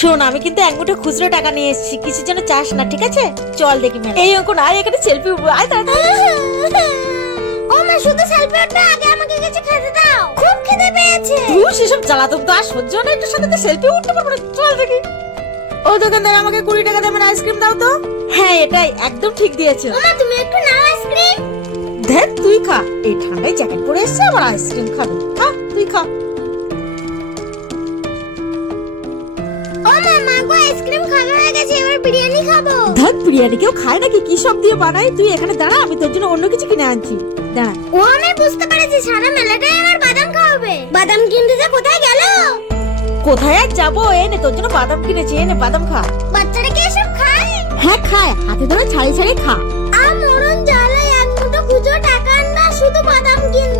শোন, আমি কিন্তু এক মুঠো খুচরো টাকা নিয়ে এসেছি, কিছু যেন চাস না, ঠিক আছে? চল দেখি মেলা। এই অঙ্কন, আয় এখানে সেলফি উঠবো, আয় তাড়াতাড়ি। ও মা, শুধু সেলফি উঠবে, আগে আমাকে কিছু খেতে দাও, খুব খিদে পেয়েছে। তুই সেসব জ্বালাতন তো আর সহ্য না, একটু সাথে সেলফি উঠতে পারবো না, চল দেখি। ও দোকানদার, আমাকে 20 টাকা দেবেন, আইসক্রিম দাও তো। হ্যাঁ, এটাই একদম ঠিক দিয়েছো। ও মা, তুমি একটু নাও আইসক্রিম। দেখ, তুই খা, এই ঠান্ডায় জ্যাকেট পরে এসছে আবার আইসক্রিম খাবে। খা, তুই খা। ও মা, মা গো, আইসক্রিম খাওয়া হয়ে গেছে, এবার বিরিয়ানি খাবো। দেখ, বিরিয়ানি কেউ খায় নাকি? কি সব দিয়ে বানায়? তুই এখানে দাঁড়া, আমি তোর জন্য অন্য কিছু কিনে আনছি, দাঁড়া। ও, আমি বুঝতে পেরেছি, সারা মেলাটাই আমার বাদাম খাওয়াবে। বাদাম কিনতে যে কোথায় গেল? কোথায় আর যাবো? এনে তোর জন্য বাদাম কিনেছি, এনে বাদাম খা। বাচ্চারা কি এসব খায়? হ্যাঁ খায়, হাতে ধরে ছাড়িয়ে ছাড়িয়ে খা। মরণ জ্বালায়, এক মুঠো খুচরো টাকা না, শুধু বাদাম কিনবে।